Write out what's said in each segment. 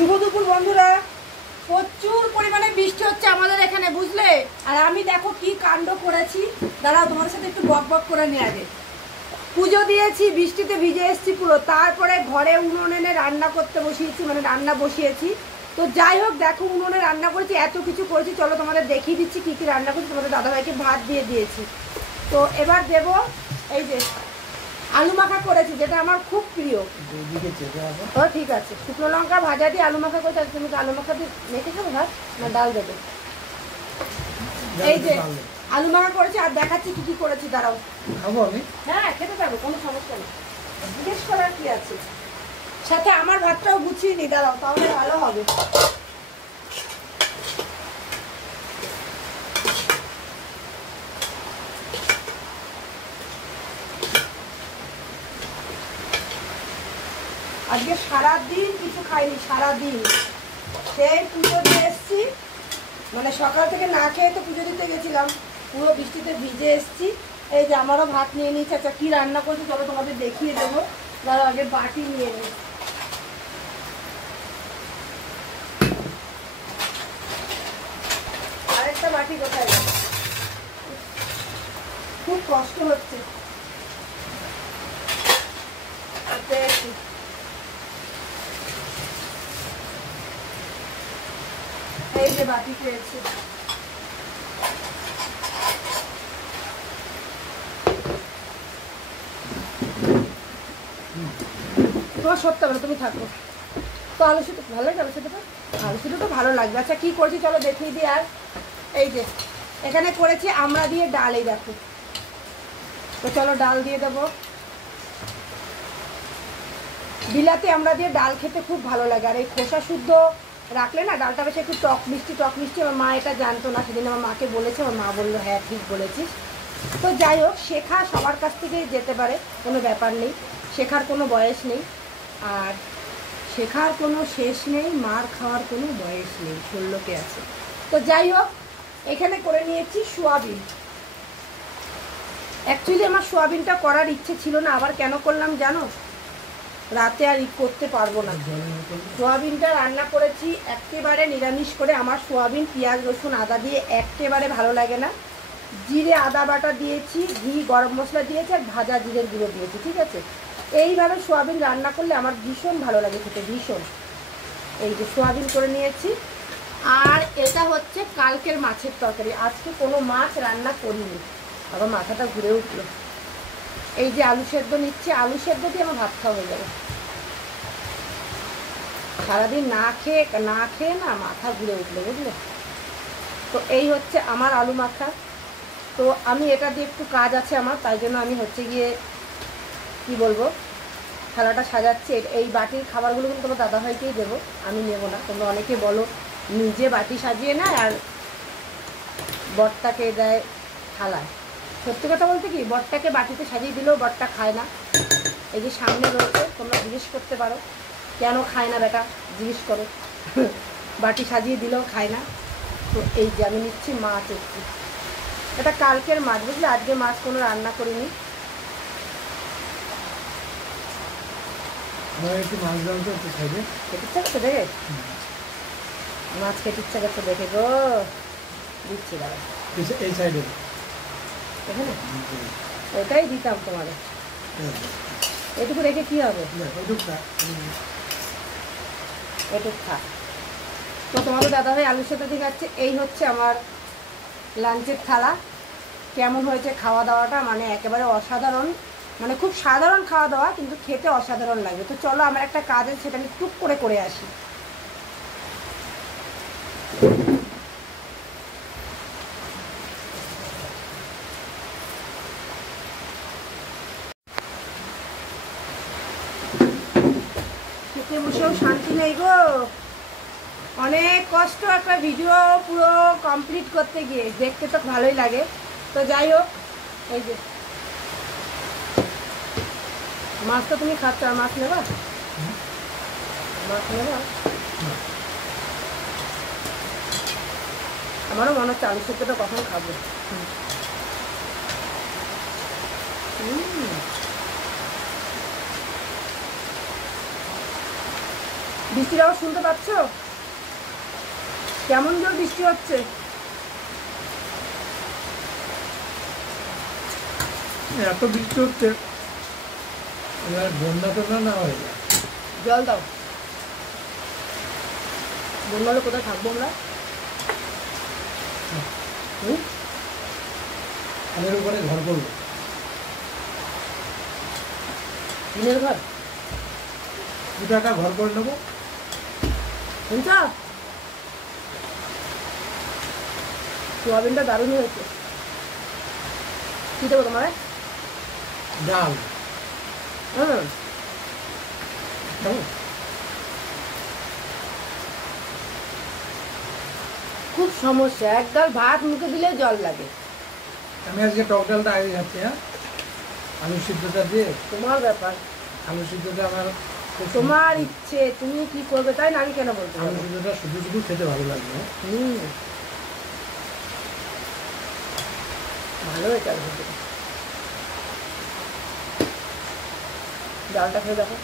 শুভ দুপুর বন্ধুরা। প্রচুর পরিমাণে বৃষ্টি হচ্ছে আমাদের এখানে, বুঝলে। আর আমি দেখো কি কাণ্ড করেছি, দাঁড়াও তোমাদের সাথে একটু বক বক করে নিয়ে আগে। পুজো দিয়েছি, বৃষ্টিতে ভিজে এসেছি পুরো, তারপরে ঘরে উনুন এনে রান্না করতে বসিয়েছি, মানে রান্না বসিয়েছি। তো যাই হোক, দেখো উনুনে রান্না করেছি, এত কিছু করেছি, চলো তোমাদের দেখিয়ে দিচ্ছি কি কি রান্না করছি। তোমাদের দাদাভাইকে ভাত দিয়ে দিয়েছি। তো এবার দেব এই যে আলু মাখা করেছি, যেটা আমার খুব প্রিয়। ও ঠিক আছে, শুকনো লঙ্কা ভাজা দিয়ে আলু মাখা করেছি। তুমি আলু মাখা দিয়ে মেখে খাবো ভাত না ডাল দেবে? এই যে আলু মাখা করেছি, আর দেখাচ্ছি কি কি করেছি, দাঁড়াও। খাবো আমি? হ্যাঁ খেতে পারবো, কোনো সমস্যা নেই, জিজ্ঞেস করার কি আছে। সাথে আমার ভাতটাও গুছিয়ে নি, দাঁড়াও, তাহলে ভালো হবে। আজকে সারাদিন কিছু খাইনি, সারাদিন সেই পুজো দিয়ে এসছি, মানে সকাল থেকে না খেয়ে তো পুজো দিতে গেছিলাম, পুরো বৃষ্টিতে ভিজে এসছি। এই যে আমারও ভাত নিয়ে নিয়েছি। আচ্ছা কি রান্না করছি চলো তোমাদের দেখিয়ে দেবো। তার আগে বাটি নিয়ে নিই। আরেকটা বাটি কোথায়? খুব কষ্ট হচ্ছে। এই যে বাটি পেয়েছি। তোমার সত্যি হবে, তুমি থাকো। তো আলু সিদ্ধ ভালো লাগে, আলু সিদ্ধটা আলু সিদ্ধ তো ভালো লাগবে। আচ্ছা কি করছি চলো দেখিয়ে দিই। আর এই যে এখানে করেছি আমরা দিয়ে ডাল, এই দেখো। তো চলো ডাল দিয়ে দেবো। বিলাতি আমরা দিয়ে ডাল খেতে খুব ভালো লাগে। আর এই খোসা শুদ্ধ রাখলে না ডালটা বেশি একটু টক মিষ্টি টক মিষ্টি। আমার মা এটা জানতো না, সেদিন আমার মাকে বলেছে, আমার মা বললো হ্যাঁ ঠিক বলেছিস। তো যাই হোক, শেখা সবার কাছ থেকেই যেতে পারে, কোনো ব্যাপার নেই, শেখার কোনো বয়স নেই। আর শেখার কোনো শেষ নেই, মার খাওয়ার কোনো বয়স নেই, ষোলোকে আছে। তো যাই হোক, এখানে করে নিয়েছি সোয়াবিন। অ্যাকচুয়ালি আমার সোয়াবিনটা করার ইচ্ছে ছিল না, আবার কেন করলাম জানো? রাতে আর করতে পারবো না। সোয়াবিনটা রান্না করেছি একেবারে নিরামিষ করে। আমার সোয়াবিন পেঁয়াজ রসুন আদা দিয়ে একেবারে ভালো লাগে না। জিরে আদা বাটা দিয়েছি, ঘি গরম মশলা দিয়েছি, আর ভাজা জিরের গুঁড়ো দিয়েছি, ঠিক আছে। এইভাবে সোয়াবিন রান্না করলে আমার ভীষণ ভালো লাগে খেতে, ভীষণ। এই যে সোয়াবিন করে নিয়েছি। আর এটা হচ্ছে কালকের মাছের তরকারি, আজকে কোনো মাছ রান্না করিনি। আবার মাথাটা ঘুরে উঠলো। এই যে আলু সেদ্ধ নিচ্ছে, আলু সেদ্ধ দিয়ে আমার ভাত খাওয়া হয়ে যাবে। সারাদিন না খেয়ে না মাথা ঘুরে উঠলো, বুঝলে। তো এই হচ্ছে আমার আলু মাখা। তো আমি এটা দিয়ে একটু কাজ আছে আমার, তাই জন্য আমি হচ্ছে গিয়ে কি বলবো, থালাটা সাজাচ্ছি। এই বাটির খাবারগুলো কিন্তু তোমার দাদাভাইকেই দেবো, আমি নেবো না। তোমরা অনেকে বলো নিজে বাটি সাজিয়ে নেয় আর বরটাকে দেয় থালায়। সত্যি কথা বলতে কি, বরটাকে বাটিতে সাজিয়ে দিলেও বরটা খায় না। এই যে সামনে রয়েছে, তোমরা জিজ্ঞেস করতে পারো কেন খায় না বেটা, জিজ্ঞেস করো। বাটি সাজিয়ে দিলেও খায় না। তো এই যে আমি নিচ্ছি মাছ একটু, এটা কালকের মাছ, বুঝলে। আজকে মাছ কোনো রান্না করিনি। খেতে ইচ্ছা করছে দেখে, মাছ খেতে ইচ্ছা করছে দেখে গো, দিচ্ছি দাদা। এই সাইডে এখানে ওটাই দিতাম তোমাদের। এটুকু রেখে কি হবে, এটুকু খা। তো তোমাদের দাদাভাই আলুর সাথে দিয়ে যাচ্ছে। এই হচ্ছে আমার লাঞ্চের থালা। কেমন হয়েছে খাওয়া দাওয়াটা, মানে একেবারে অসাধারণ, মানে খুব সাধারণ খাওয়া দাওয়া, কিন্তু খেতে অসাধারণ লাগবে। তো চলো আমার একটা কাজ আছে, সেটা আমি টুক করে আসি। খেতে বসেও শান্তি নেই গো, অনেক কষ্ট একটা ভিডিও পুরো কমপ্লিট করতে গিয়ে। দেখতে তো ভালোই লাগে। তো যাই হোক, এই যে মাছ তো তুমি খাচ্ছ, আর মাছ নেবা? মাছ নেবা? আমারও মনে হচ্ছে আলু সেদ্ধটা কখন খাবো। বৃষ্টির আওয়াজ শুনতে পাচ্ছ? কেমন জোর বৃষ্টি হচ্ছে। এত বৃষ্টি হচ্ছে, এবার বন্যা টন্যা না হয়ে যায়। জল দাও। বন্যা হলে কোথায় থাকবো আমরা? আমাদের উপরে ঘর করবো, টিনের ঘর। 2 টাকা ঘর করে নেবো। শুনছ? সোয়াবিনটা দারুণ হয়েছে। কি দেবো তোমার? ডাল হুম, খাবো। খুব সমস্যা, এক গাল ভাত মুখে দিলে জল লাগে। আমি আজকে টক ডালটা আগে খাচ্ছি। হ্যাঁ, আলু সিদ্ধটা দিয়ে। তোমার ব্যাপার, আলু সিদ্ধটা আমার খুব তোমার ইচ্ছে, তুমি কি করবে তাই না, আমি কেন বলতে আলু পারবো? সিদ্ধটা শুধু শুধু খেতে ভালো লাগবে। হুম, ভালো হয়েছে আলু সিদ্ধটা। ডালটা খেয়ে দেখো।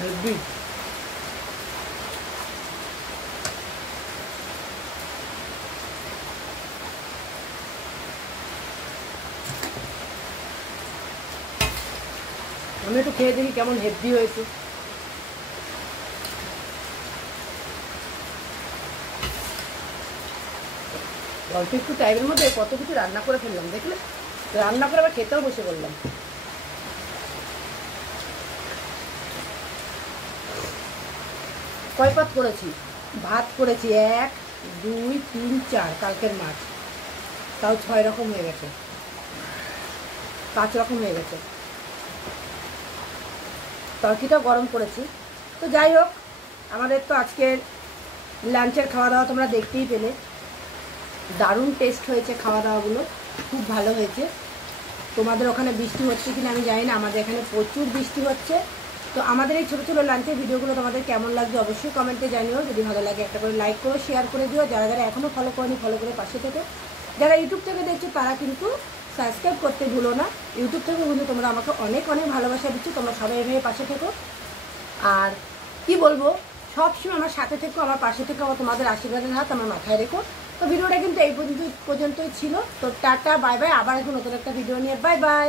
হেলদি। আমি একটু খেয়ে দেখি কেমন হেভি হয়েছে। অল্প একটু টাইমের মধ্যে কত কিছু রান্না করে ফেললাম, দেখলে? রান্না করে আবার খেতেও বসে বললাম। কয় পাত করেছি? ভাত করেছি 1 2 3 4, কালকের মাছ, তাও 6 রকম হয়ে গেছে, 5 রকম হয়ে গেছে। তরকিটাও গরম করেছি। তো যাই হোক, আমাদের তো আজকের লাঞ্চের খাওয়া দাওয়া তোমরা দেখতেই পেলে। দারুণ টেস্ট হয়েছে খাওয়া দাওয়াগুলো, খুব ভালো হয়েছে। তোমাদের ওখানে বৃষ্টি হচ্ছে কিনা আমি জানি না, আমাদের এখানে প্রচুর বৃষ্টি হচ্ছে। তো আমাদের এই ছোটো ছোটো লাঞ্চের ভিডিওগুলো তোমাদের কেমন লাগবে অবশ্যই কমেন্টে জানিও। যদি ভালো লাগে একটা করে লাইক করো, শেয়ার করে দিও। যারা যারা এখনও ফলো করনি ফলো করে পাশে থেকে, যারা ইউটিউব থেকে দেখছো তারা কিন্তু সাবস্ক্রাইব করতে ভুলো না। ইউটিউব থেকে কিন্তু তোমরা আমাকে অনেক অনেক ভালোবাসা দিচ্ছ, তোমরা সবাই এভাবে পাশে থেকো। আর কি বলবো, সবসময় আমার সাথে থেকো, আমার পাশে থেকো, আমার তোমাদের আশীর্বাদের হাত আমার মাথায় রেখো। তো ভিডিওটা কিন্তু এই পর্যন্তই ছিল। তো টাটা, বাই বাই, আবার এখন নতুন একটা ভিডিও নিয়ে বাই বাই।